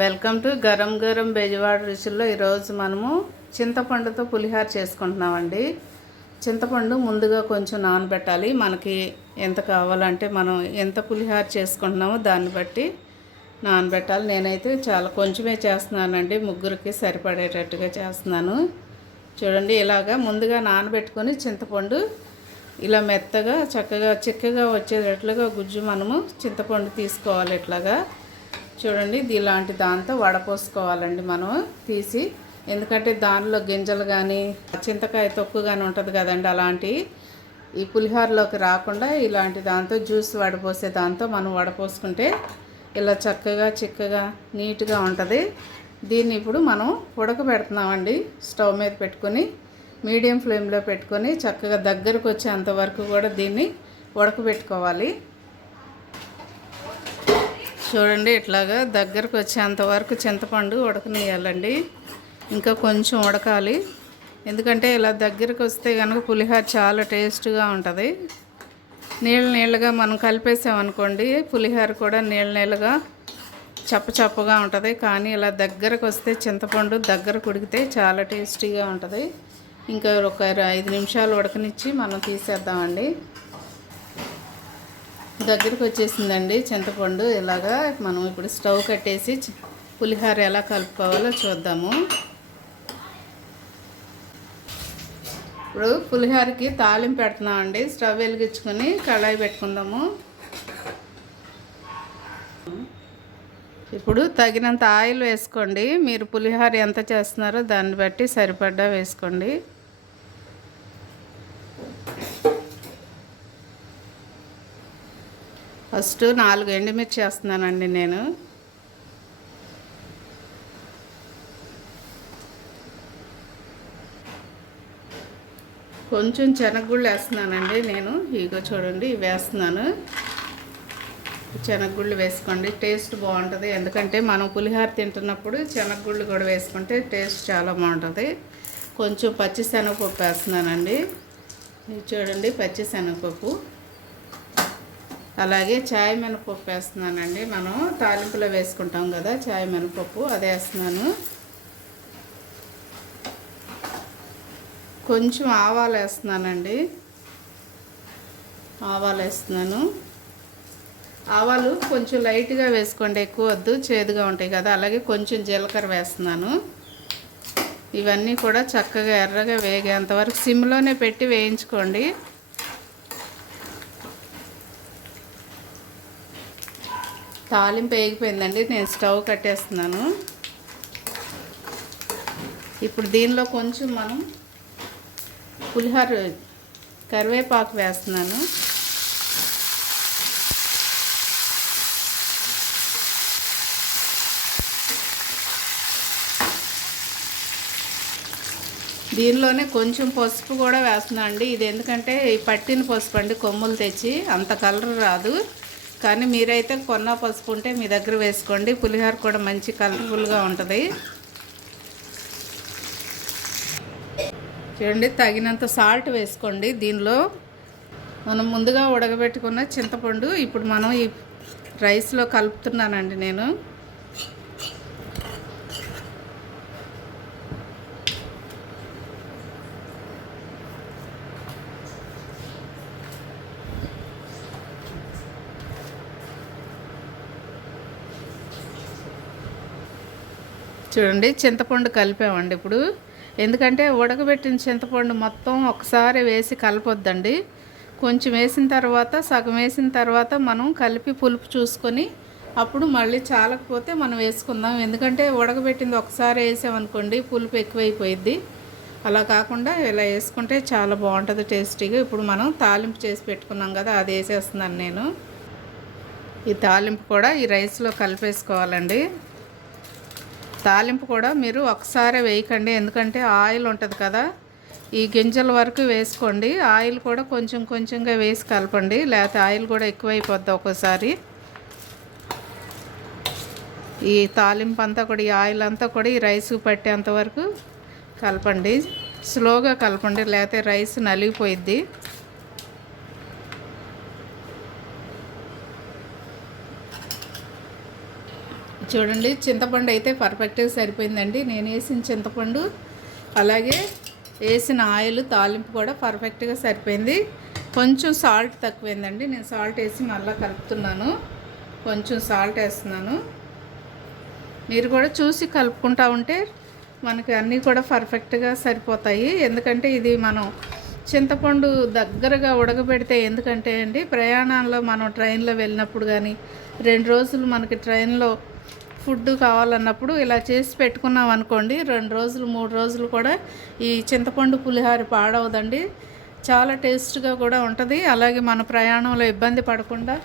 Welcome to గరం గరం బెజవాడ రుచుల్లో. ఈరోజు మనము చింతపండుతో పులిహోర చేసుకుంటున్నామండి. చింతపండు ముందుగా కొంచెం నానబెట్టాలి. మనకి ఎంత కావాలంటే మనం ఎంత పులిహోర చేసుకుంటున్నామో దాన్ని బట్టి నానబెట్టాలి. నేనైతే చాలా కొంచెమే చేస్తున్నానండి, ముగ్గురికి సరిపడేటట్టుగా చేస్తున్నాను. చూడండి, ఇలాగా ముందుగా నానబెట్టుకొని చింతపండు ఇలా మెత్తగా చక్కగా చిక్కగా వచ్చేటట్లుగా గుజ్జు మనము చింతపండు తీసుకోవాలి. ఇట్లాగా చూడండి, ఇలాంటి దాంతో వడపోసుకోవాలండి మనం తీసి. ఎందుకంటే దానిలో గింజలు కానీ చింతకాయ తొక్కు కానీ ఉంటుంది కదండి, అలాంటి ఈ పులిహోరలోకి రాకుండా ఇలాంటి దాంతో జ్యూస్ వడపోసే దాంతో మనం వడపోసుకుంటే ఇలా చక్కగా చిక్కగా నీట్గా ఉంటుంది. దీన్ని ఇప్పుడు మనం ఉడకబెడుతున్నామండి. స్టవ్ మీద పెట్టుకొని మీడియం ఫ్లేమ్లో పెట్టుకొని చక్కగా దగ్గరకు వచ్చేంతవరకు కూడా దీన్ని ఉడకబెట్టుకోవాలి. చూడండి, ఇట్లాగా దగ్గరకు వచ్చేంతవరకు చింతపండు ఉడకనియాలండి. ఇంకా కొంచెం ఉడకాలి, ఎందుకంటే ఇలా దగ్గరకు వస్తే కనుక పులిహోర చాలా టేస్ట్గా ఉంటుంది. నీళ్ళగా మనం కలిపేసామనుకోండి, పులిహోర కూడా నీళ్ళగా చప్పగా ఉంటుంది. కానీ ఇలా దగ్గరకు వస్తే చింతపండు దగ్గర ఉడికితే చాలా టేస్టీగా ఉంటుంది. ఇంకా ఒక 5 నిమిషాలు ఉడకనిచ్చి మనం తీసేద్దామండి. దగ్గరికి వచ్చేసిందండి చింతపండు. ఇలాగా మనం ఇప్పుడు స్టవ్ కట్టేసి పులిహోర ఎలా కలుపుకోవాలో చూద్దాము. ఇప్పుడు పులిహోరకి తాలింపు పెడుతున్నామండి. స్టవ్ వెలిగించుకొని కళాయి పెట్టుకుందాము. ఇప్పుడు తగినంత ఆయిల్ వేసుకోండి. మీరు పులిహోర ఎంత చేస్తున్నారో దాన్ని బట్టి సరిపడా వేసుకోండి. ఫస్ట్ 4 ఎండుమిర్చి వేస్తున్నానండి నేను. కొంచెం శనగగుళ్ళు వేస్తున్నానండి నేను. ఇగో చూడండి, ఇవి వేస్తున్నాను. శనగగుళ్ళు వేసుకోండి, టేస్ట్ బాగుంటుంది. ఎందుకంటే మనం పులిహోర తింటున్నప్పుడు శనగగుళ్ళు కూడా వేసుకుంటే టేస్ట్ చాలా బాగుంటుంది. కొంచెం పచ్చిశనగపప్పు వేస్తున్నానండి. ఇది చూడండి, పచ్చిశనగపప్పు. అలాగే చాయ్ మినపప్పు వేస్తున్నానండి. మనం తాలింపులో వేసుకుంటాం కదా చాయ్ మినపప్పు, అదే వేస్తున్నాను. కొంచెం ఆవాలు వేస్తున్నానండి. ఆవాలు వేస్తున్నాను. ఆవాలు కొంచెం లైట్గా వేసుకోండి, ఎక్కువ వద్దు, చేదుగా ఉంటాయి కదా. అలాగే కొంచెం జీలకర్ర వేస్తున్నాను. ఇవన్నీ కూడా చక్కగా ఎర్రగా వేగేంతవరకు సిమ్లోనే పెట్టి వేయించుకోండి. తాలింపు వేగిపోయిందండి, నేను స్టవ్ కట్టేస్తున్నాను. ఇప్పుడు దీనిలో కొంచెం మనం పులిహోర కరివేపాకు వేస్తున్నాను. దీనిలోనే కొంచెం పసుపు కూడా వేస్తున్నాను అండి. ఇది ఎందుకంటే ఈ పట్టిన పసుపు అండి, కొమ్ములు తెచ్చి అంత కలర్ రాదు. కానీ మీరైతే కొన్న పసుపు ఉంటే మీ దగ్గర వేసుకోండి. పులిహోర కూడా మంచి కలర్ఫుల్గా ఉంటుంది. చూడండి, తగినంత సాల్ట్ వేసుకోండి. దీనిలో మనం ముందుగా ఉడకబెట్టుకున్న చింతపండు ఇప్పుడు మనం ఈ రైస్లో కలుపుతున్నానండి నేను. చూడండి, చింతపండు కలిపామండి ఇప్పుడు. ఎందుకంటే ఉడకబెట్టిన చింతపండు మొత్తం ఒకసారి వేసి కలపొద్దండి. కొంచెం వేసిన తర్వాత, సగం వేసిన తర్వాత మనం కలిపి పులుపు చూసుకొని అప్పుడు మళ్ళీ చాలకపోతే మనం వేసుకుందాం. ఎందుకంటే ఉడకబెట్టింది ఒకసారి వేసామనుకోండి పులుపు ఎక్కువైపోయిద్ది. అలా కాకుండా ఇలా వేసుకుంటే చాలా బాగుంటుంది టేస్టీగా. ఇప్పుడు మనం తాలింపు చేసి పెట్టుకున్నాం కదా, అది వేసేస్తున్నాను నేను. ఈ తాలింపు కూడా ఈ రైస్లో కలిపేసుకోవాలండి. తాలింపు కూడా మీరు ఒకసారి వేయకండి, ఎందుకంటే ఆయిల్ ఉంటుంది కదా, ఈ గింజల వరకు వేసుకోండి. ఆయిల్ కూడా కొంచెం కొంచెంగా వేసి కలపండి, లేకపోతే ఆయిల్ కూడా ఎక్కువైపోద్ది ఒక్కోసారి. ఈ తాలింపు అంతా కూడా, ఈ ఆయిల్ అంతా కూడా ఈ రైస్ పట్టేంత వరకు కలపండి. స్లోగా కలపండి, లేకపోతే రైస్ నలిగిపోయిద్ది. చూడండి, చింతపండు అయితే పర్ఫెక్ట్గా సరిపోయిందండి. నేను వేసిన చింతపండు అలాగే వేసిన ఆయిల్ తాలింపు కూడా పర్ఫెక్ట్గా సరిపోయింది. కొంచెం సాల్ట్ తక్కువైందండి. నేను సాల్ట్ వేసి మళ్ళీ కలుపుతున్నాను. కొంచెం సాల్ట్ వేస్తున్నాను. మీరు కూడా చూసి కలుపుకుంటూ ఉంటే మనకి అన్నీ కూడా పర్ఫెక్ట్గా సరిపోతాయి. ఎందుకంటే ఇది మనం చింతపండు దగ్గరగా ఉడకబెడితే, ఎందుకంటే అండి ప్రయాణాల్లో మనం ట్రైన్లో వెళ్ళినప్పుడు కానీ 2 రోజులు మనకి ట్రైన్లో ఫుడ్ కావాలన్నప్పుడు ఇలా చేసి పెట్టుకున్నాం అనుకోండి, 2 రోజులు 3 రోజులు కూడా ఈ చింతపండు పులిహోర పాడవదండి. చాలా టేస్ట్గా కూడా ఉంటుంది. అలాగే మన ప్రయాణంలో ఇబ్బంది పడకుండా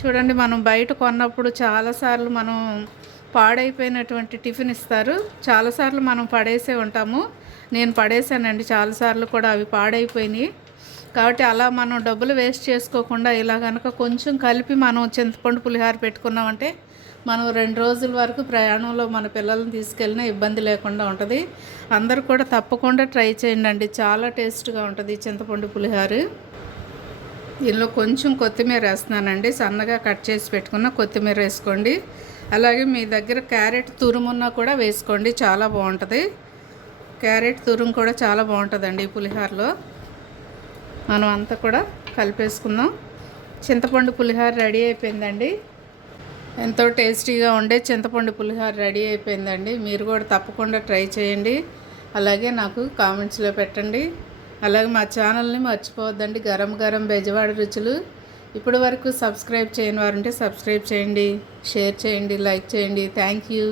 చూడండి, మనం బయట కొన్నప్పుడు చాలాసార్లు మనం పాడైపోయినటువంటి టిఫిన్ ఇస్తారు. చాలాసార్లు మనం పడేసే ఉంటాము. నేను పడేసానండి చాలాసార్లు కూడా, అవి పాడైపోయినాయి. కాబట్టి అలా మనం డబ్బులు వేస్ట్ చేసుకోకుండా ఇలా కనుక కొంచెం కలిపి మనం చింతపండు పులిహోర పెట్టుకున్నామంటే మనం 2 రోజుల వరకు ప్రయాణంలో మన పిల్లల్ని తీసుకెళ్ళినా ఇబ్బంది లేకుండా ఉంటుంది. అందరూ కూడా తప్పకుండా ట్రై చేయండి. చాలా టేస్ట్గా ఉంటుంది చింతపండు పులిహోర. దీనిలో కొంచెం కొత్తిమీర వేస్తున్నానండి. సన్నగా కట్ చేసి పెట్టుకున్న కొత్తిమీర వేసుకోండి. అలాగే మీ దగ్గర క్యారెట్ తురుమున్నా కూడా వేసుకోండి, చాలా బాగుంటుంది. క్యారెట్ తురుము కూడా చాలా బాగుంటుందండి ఈ పులిహోరలో. మనం అంతా కూడా కలిపేసుకుందాం. చింతపండు పులిహోర రెడీ అయిపోయిందండి. ఎంతో టేస్టీగా ఉండే చింతపండు పులిహోర రెడీ అయిపోయిందండి. మీరు కూడా తప్పకుండా ట్రై చేయండి. అలాగే నాకు కామెంట్స్లో పెట్టండి. అలాగే మా ఛానల్ని మర్చిపోవద్దండి, గరం గరం బెజవాడ రుచులు. ఇప్పటి వరకు సబ్స్క్రైబ్ చేయని వారుంటే సబ్స్క్రైబ్ చేయండి, షేర్ చేయండి, లైక్ చేయండి. Thank you.